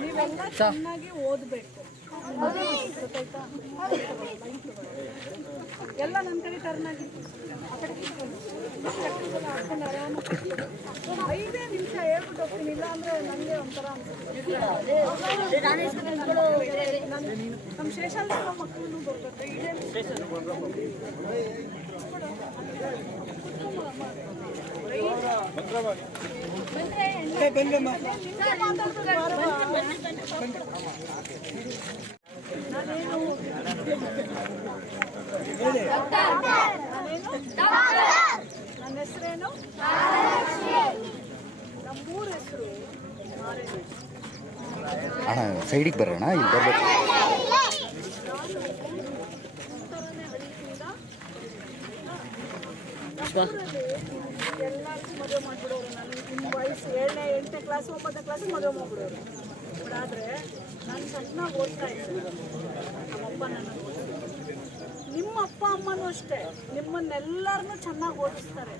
ನೀವೆಲ್ಲ ಚೆನ್ನಾಗಿ ಓದಬೇಕು. ಎಲ್ಲ ನನ್ನ ಕಡೆ ಟರ್ನ್ ಐದೇ ನಿಮಿಷ ಹೇಳ್ಬಿಟ್ಟು ಹೋಗ್ತೀನಿ ಇಲ್ಲ ಅಂದರೆ ನನಗೆ ಒಂಥರ ನಮ್ಮ ಶೇಷಾಲ ಮಕ್ಕಳು ಬರ್ಬೇಕು ಇಡೇ ನನ್ನ ಹೆಸರೇನು ನಮ್ಮೂರ ಹೆಸರು ಮಾರೇನಹಳ್ಳಿ. ಅಣ್ಣ ಸೈಡಿಗೆ ಬರೋಣ ಇಲ್ಲಿ ಬರ್ಬೇಕು ಉತ್ತರನೇ ಹಳ್ಳಿಯಿಂದ ನಮ್ಮೂರಲ್ಲಿ ಎಲ್ಲರಿಗೂ ಮದುವೆ ಮಾಡಿಬಿಡೋರು ನನಗೆ ನಿಮ್ಮ ವಯಸ್ಸು ಏಳನೇ, ಎಂಟನೇ ಕ್ಲಾಸ್ ಒಂಬತ್ತನೇ ಕ್ಲಾಸ್ ಮದುವೆ ಮಾಡಿಬಿಡೋರು. ಬಟ್ ಆದರೆ ನಾನು ಸಣ್ಣ ಓದ್ತಾ ಇದ್ದೆ. ನಮ್ಮಪ್ಪ ನನ್ನ ನಿಮ್ಮ ಅಪ್ಪ ಅಮ್ಮನೂ ಅಷ್ಟೇ. ನಿಮ್ಮನ್ನೆಲ್ಲರನ್ನೂ ಚೆನ್ನಾಗಿ ಓದಿಸ್ತಾರೆ.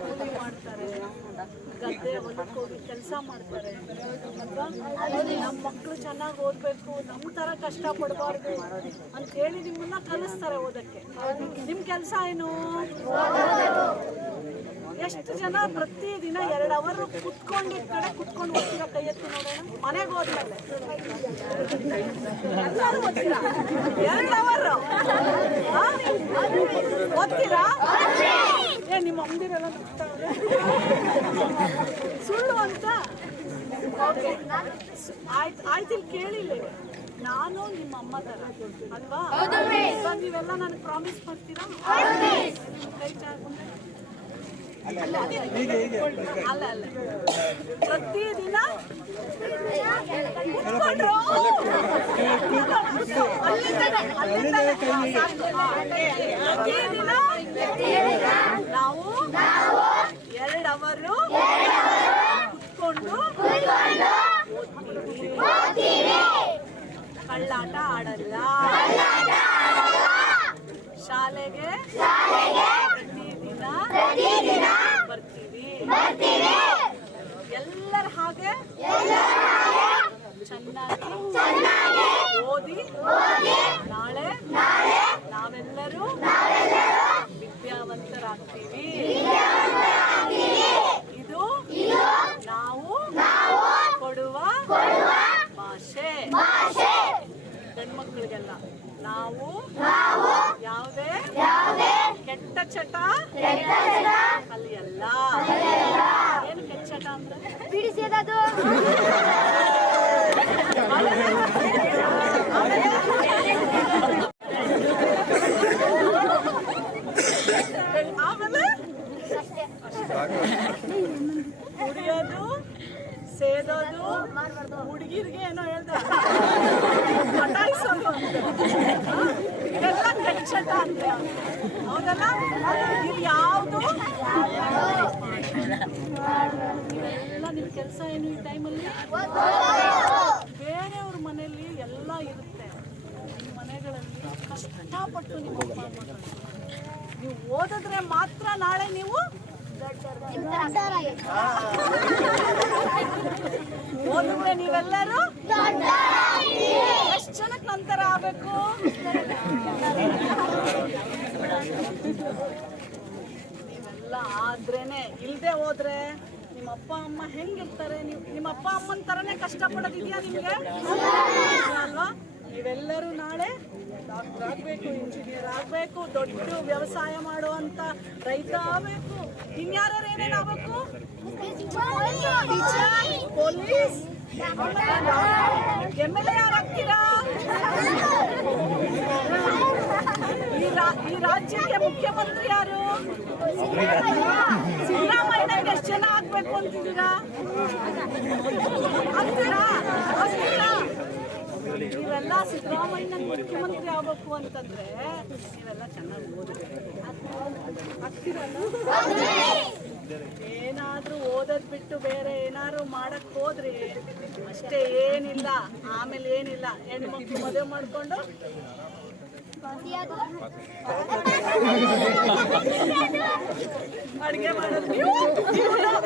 ಕೂಲಿ ಮಾಡ್ತಾರೆ, ಗದ್ದೆ ಹೊಲಕ್ಕೆ ಹೋಗಿ ಕೆಲಸ ಮಾಡ್ತಾರೆ. ನಮ್ಮ ಮಕ್ಕಳು ಚೆನ್ನಾಗಿ ಓದಬೇಕು ನಮ್ಮ ಥರ ಕಷ್ಟಪಡಬಾರ್ದು ಅಂತ ಹೇಳಿ ನಿಮ್ಮನ್ನ ಕಲಿಸ್ತಾರೆ ಓದಕ್ಕೆ. ನಿಮ್ಮ ಕೆಲಸ ಏನು? ಎಷ್ಟು ಜನ ಪ್ರತಿದಿನ ಎರಡು ಅವರು ಕುತ್ಕೊಂಡು ಕಡೆ ಕುತ್ಕೊಂಡು ಹೋಗ್ತೀರ ಕೈ ಎತ್ತಿ ನೋಡೋಣ. ಮನೆಗೆ ಹೋದ್ಮೇಲೆ. ಎರಡು ಅವರ್ ಓದ್ತೀರಾ ಏ ನಿಮ್ಮ ಅಮ್ಮದಿರೆಲ್ಲ. ಸುಳ್ಳು ಅಂತ ಆಯ್ತು ಆಯ್ತು ಇಲ್ಲಿ ಕೇಳಿಲ್ಲ ನಾನು ನಿಮ್ಮ ಅಮ್ಮ ತರ ಅಲ್ವಾ ನೀವೆಲ್ಲ ನನಗೆ ಪ್ರಾಮಿಸ್ ಮಾಡ್ತೀರಾ? ಕೈ ಅಲ್ಲ ಅಲ್ಲ ಪ್ರತಿದಿನ. ಪ್ರತಿದಿನ ನಾವು ಎರಡು ಅವರು. ಕಳ್ಳಾಟ ಆಡಲ್ಲ ಶಾಲೆಗೆ ಪ್ರತಿದಿನ ಬರ್ತೀವಿ. ಎಲ್ಲರ ಹಾಗೆ ಚೆನ್ನಾಗಿ ಓದಿ ನಾಳೆ ನಾವೆಲ್ಲರೂ ವಿದ್ಯಾವಂತರಾಗ್ತೀವಿ ಇದು ನಾವು ಕೊಡುವ ಭಾಷೆ ಗಂಡ್ಮಕ್ಳಿಗೆಲ್ಲ ನಾವು ಯಾವುದೇ ಚಟ ಎಲ್ಲ ಏನು ಕೆಚ್ಚಟ ಅಂತ ಅಂದ್ರೆ? ಬಿಡಿಸಿದದು. ಆಮೇಲೆ? ಕುಡಿಯೋದು ಸೇದೋದು ಹುಡುಗಿರ್ಗೆ ಏನೋ ಹೇಳ್ದ. ಇದೆಲ್ಲ ಕೆಚ್ಚಟ ಅಂತ ಹೌದಲ್ಲ ಇದು ಯಾವುದು? ಇವೆಲ್ಲ ನಿಮ್ಮ ಕೆಲಸ ಏನು ಈ ಟೈಮಲ್ಲಿ ಬೇರೆಯವ್ರ ಮನೆಯಲ್ಲಿ ಎಲ್ಲ ಇರುತ್ತೆ. ನಿಮ್ಮ ಮನೆಗಳಲ್ಲಿ ಕಷ್ಟಪಟ್ಟು ನಿಮ್ಮ ಅಪ್ಪ ನೀವು ಓದಿದ್ರೆ ಮಾತ್ರ ನಾಳೆ ನೀವು ಓದಿದ್ರೆ ನೀವೆಲ್ಲರೂ ಆಗಬೇಕು ನೀವೆಲ್ಲ ಆದ್ರೇನೆ. ಇಲ್ದೆ ಹೋದ್ರೆ ನಿಮ್ಮ ಅಪ್ಪ ಅಮ್ಮ ಹೆಂಗಿರ್ತಾರೆ? ನೀವು ನಿಮ್ಮ ಅಪ್ಪ ಅಮ್ಮನ ತರನೇ ಕಷ್ಟಪಡೋದಿದೆಯಾ ನಿಮಗೆ? ಅಲ್ವಾ? ನೀವೆಲ್ಲರೂ ನಾಳೆ ಡಾಕ್ಟರ್ ಆಗಬೇಕು, ಇಂಜಿನಿಯರ್ ಆಗಬೇಕು, ದೊಡ್ಡ ವ್ಯವಸಾಯ ಮಾಡುವಂತ ರೈತ ಆಗಬೇಕು. ಇನ್ಯಾರು ಏನೇನು ಆಗಬೇಕು? ಪೊಲೀಸ್ ಎಂ ಯಾರಾಗ್ತೀರಾ ಯಾರು ಈ ರಾಜ್ಯಕ್ಕೆ ಮುಖ್ಯಮಂತ್ರಿ ಯಾರು? ಸಿದ್ದರಾಮಯ್ಯ ಎಷ್ಟು ಜನ ಆಗ್ಬೇಕು ಅಂತಿದ್ದೀರಾ? ಆಗ್ತೀರಾ ನೀವೆಲ್ಲ ಸಿದ್ದರಾಮಯ್ಯ ಮುಖ್ಯಮಂತ್ರಿ ಆಗ್ಬೇಕು ಅಂತಂದ್ರೆ ನೀವೆಲ್ಲ ಚೆನ್ನಾಗಿ ಓದಿ ಏನಾದ್ರೂ ಓದದ್ ಬಿಟ್ಟು ಬೇರೆ ಏನಾದ್ರು ಮಾಡಕ್ ಹೋದ್ರಿ ಅಷ್ಟೇ ಏನಿಲ್ಲ, ಆಮೇಲೆ ಏನಿಲ್ಲ. ಹೆಣ್ಮಕ್ಳು ಮದುವೆ ಮಾಡ್ಕೊಂಡು ಅಡುಗೆ ಮಾಡೋದು ನೀವು ನೀವು ನಾವು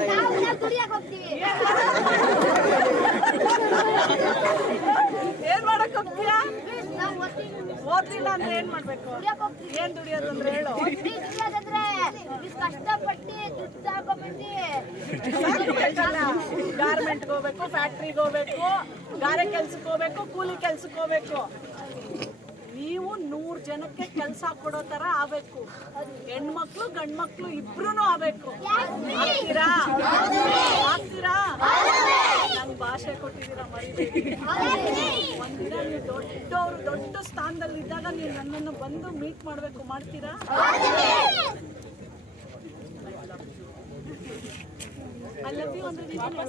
ದುಡಿಯಕ್ ಹೋಗ್ತೀವಿ ಏನ್ ಮಾಡಕ್ ಹೋಗ್ತೀಯಾ ನಾವು ಓದ್ತೀವಿ ಓದ್ಲಿಲ್ಲ ಅಂದ್ರೆ ಏನ್ ಮಾಡ್ಬೇಕು? ಏನ್ ದುಡಿಯೋದು ಅಂದ್ರೆ ಹೇಳು. ಕಷ್ಟಪಟ್ಟು ದುಡ್ಡು ತಗೊಂಡ್ಬಂದು ಗಾರ್ಮೆಂಟ್ಗೆ ಹೋಗ್ಬೇಕು ಫ್ಯಾಕ್ಟ್ರಿಗೆ ಹೋಗ್ಬೇಕು ಗಾರೆ ಕೆಲ್ಸಕ್ಕೆ ಹೋಗ್ಬೇಕು ಕೂಲಿ ಕೆಲ್ಸಕ್ಕೆ ಹೋಗ್ಬೇಕು. ನೀವು ನೂರ್ ಜನಕ್ಕೆ ಕೆಲಸ ಕೊಡೋ ತರ ಆಗ್ಬೇಕು. ಹೆಣ್ಮಕ್ಳು ಗಂಡ್ಮಕ್ಳು ಇಬ್ರು ಆಗ್ಬೇಕು. ಆಗ್ತೀರಾ? ಆಗ್ತೀರಾ? ನಂಗೆ ಭಾಷೆ ಕೊಟ್ಟಿದ್ದೀರ ಮರಿಬೇಡಿ. ಒಂದಿನ ನೀವು ದೊಡ್ಡವರು ದೊಡ್ಡ ಸ್ಥಾನದಲ್ಲಿ ಇದ್ದಾಗ ನೀವು ನನ್ನನ್ನು ಬಂದು ಮೀಟ್ ಮಾಡಬೇಕು. ಮಾಡ್ತೀರಾ? ಐ ಒಂದು ದಿನ ಅಂದ್ರೆ